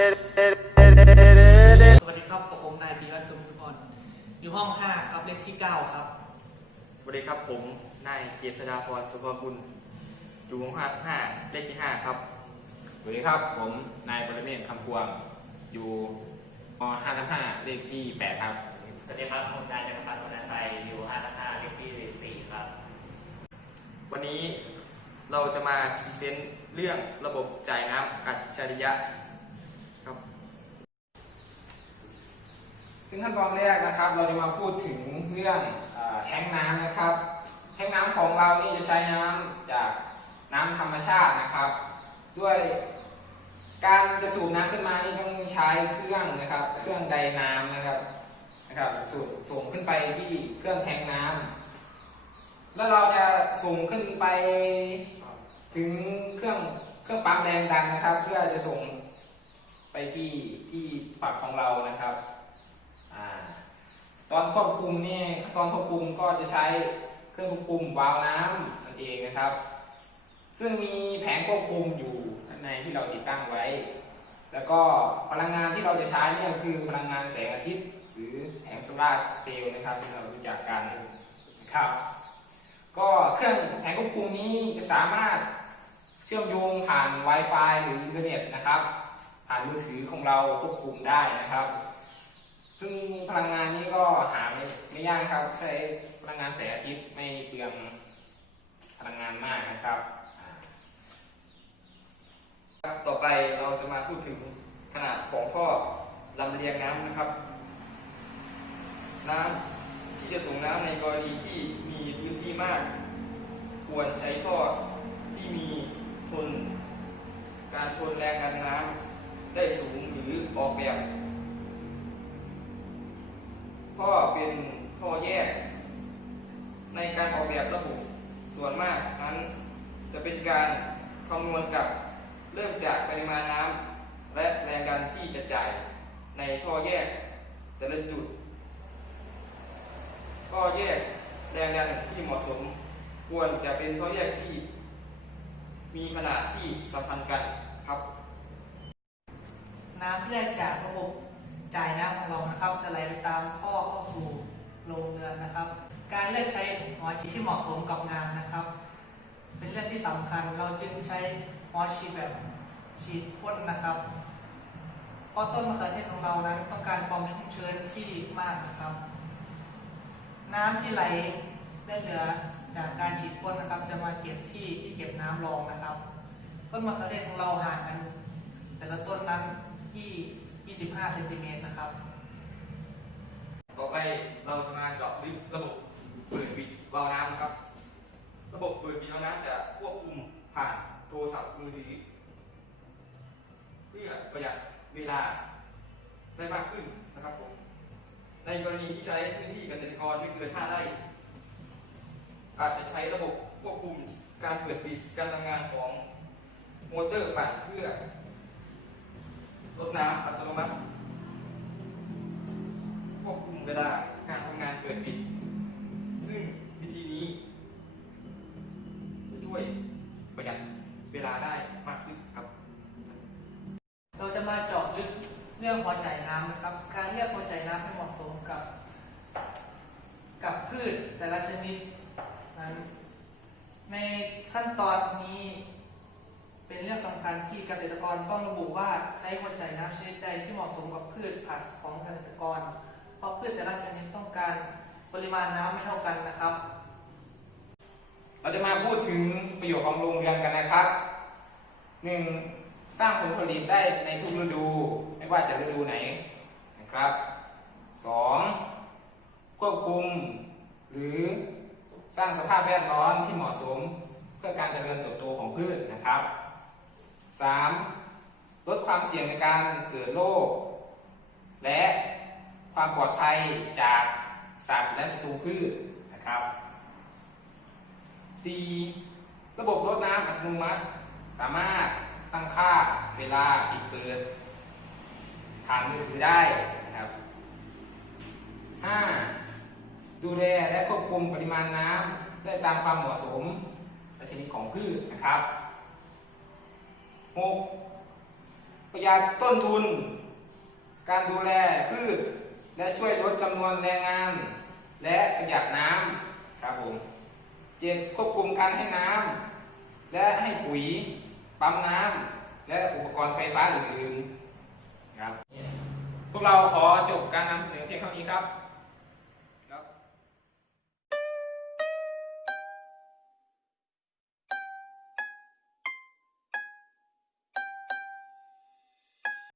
สวัสดีครับผมนายปีรัตน์สมุทรอ่อนอยู่ห้อง 5 ครับเลขที่ 9 ครับ สวัสดีครับผมนายเจษฎาพรสุภกุลอยู่ห้องห้าห้าเลขที่ห้าครับ สวัสดีครับผมนายปรเมศคำพวงอยู่ม5ทับ5เลขที่ 8 ครับ สวัสดีครับผมนายจักรพัฒน์สนันไตอยู่5ทับ5เลขที่ 4 ครับ วันนี้เราจะมาพรีเซนต์เรื่องระบบจ่ายน้ำอัจฉริยะ ครับ ซึ่งขั้นตอนแรกนะครับ เราจะมาพูดถึงเรื่องอแท้งน้ำนะครับ แท้งน้ำของเรานี่จะใช้น้ำจากน้ำธรรมชาตินะครับ ด้วยการจะสูบน้ำขึ้นมานี่ต้องใช้เครื่องนะครับ เครื่องไดน้ำนะครับนะครับสูบส่งขึ้นไปที่เครื่องแทงน้ำแล้วเราจะส่งขึ้นไปถึงเครื่องเครื่องปั๊มแรงดันนะครับ เพื่อจะส่ง ไปที่ที่ฝักของเรานะครับอาตอนควบคุมนี่ตอนควบคุมก็จะใช้เครื่องควบคุมวาล์วน้ำนั่นเองนะครับ ซึ่งมีแผงควบคุมอยู่ในที่เราติดตั้งไว้ แล้วก็พลังงานที่เราจะใช้เนี่ยคือพลังงานแสงอาทิตย์ หรือแผงโซลาร์เซลล์นะครับที่เรารู้จักกันนะครับก็เครื่องแผงควบคุมนี้จะสามารถเชื่อมโยงผ่าน Wi-Fi หรืออินเทอร์เน็ตนะครับ ผ่านมือถือของเราควบคุมได้นะครับ ซึ่งพลังงานนี้ก็หาไม่ไม่ยากครับ ใช้พลังงานแสงอาทิตย์ไม่เปลืองพลังงานมากนะครับครับต่อไปเราจะมาพูดถึงขนาดของท่อลำเลียงน้ำนะครับ น้ำที่จะส่งน้ำในกรณีที่มีพื้นที่มาก ควรใช้ท่อที่มีทนการทนแรงดันน้ำ ได้สูงหรือออกแบบท่อเป็นท่อแยก ในการออกแบบระบบส่วนมากนั้น จะเป็นการคำนวณกับเริ่มจากปริมาณน้ำและแรงดันที่จะจ่ายในท่อแยกแต่ละจุดท่อแยกแรงดันที่เหมาะสม ควรจะเป็นท่อแยกที่มีขนาดที่สัมพันธ์กันครับ น้ำที่ได้จากระบบจ่ายน้ำของเรานะครับ จะไหลไปตามท่อเข้าสู่โรงเรือนนะครับ การเลือกใช้หัวฉีดที่เหมาะสมกับงานนะครับ เป็นเรื่องที่สำคัญเราจึงใช้หัวฉีดแบบฉีดพ่นนะครับ เพราะต้นมะเขือเทศของเรานั้นต้องการความชุ่มชื้นที่มากนะครับ น้ำที่ไหลได้เหลือจากการฉีดพ่นนะครับ จะมาเก็บที่ที่เก็บน้ำรองนะครับ ต้นมะเขือเทศของเราห่างกัน แต่ละต้นนั้น ที่25เซนติเมตรนะครับ ต่อไปเราจะมาเจาะลึกระบบเปิดปิดวาล์วน้ำครับ ระบบเปิดปิดวาล์วน้ำจะควบคุมผ่านโทรศัพท์มือถือ เพื่อประหยัดเวลาได้มากขึ้นนะครับผม ในกรณีที่ใช้พื้นที่เกษตรกรไม่เกิน 5 ไร่ อาจจะใช้ระบบควบคุมการเปิดปิดการทำงานของมอเตอร์ปั่นเพื่อ น้ำอัตโนมัติควบคุมเวลาการทำงานเปิดปิด ซึ่งวิธีนี้จะช่วยประหยัดเวลาได้มากขึ้นครับ เราจะมาเจาะลึกเรื่องหัวจ่ายน้ำนะครับ การเลือกหัวจ่ายน้ำให้เหมาะสมกับ กับพืชแต่ละชนิดนั้นในขั้นตอนนี้ เรื่องสำคัญที่เกษตรกรต้องระบุว่าใช้หัวจ่ายน้ำชนิดใดที่เหมาะสมกับพืชผักของเกษตรกร เพราะพืชแต่ละชนิดต้องการปริมาณน้ำไม่เท่ากันนะครับ เราจะมาพูดถึงประโยชน์ของโรงเรือนกันนะครับหนึ่งสร้างผลผลิตได้ในทุกฤดู ไม่ว่าจะฤดูไหนนะครับสองควบคุมหรือสร้างสภาพแวดล้อมที่เหมาะสม เพื่อการเจริญเติบโตของพืชนะครับ สามลดความเสี่ยงในการเกิดโรคและความปลอดภัยจากสัตว์และศัตรูพืชนะครับ 4. ระบบรดน้ำอัตโนมัติ สามารถตั้งค่าเวลาปิดเปิดผ่านมือถือได้นะครับ 5. ดูแลและควบคุมปริมาณน้ำได้ตามความเหมาะสมและชนิดของพืชนะครับ 6. ประหยัดต้นทุน การดูแลพืชและช่วยลดจำนวนแรงงาน และประหยัดน้ำครับผมเจ็ดควบคุมการให้น้ำและให้ปุ๋ยปั๊มน้ำและอุปกรณ์ไฟฟ้าอื่นๆครับพวกเราขอจบการนำเสนอเพียงเท่านี้ครับ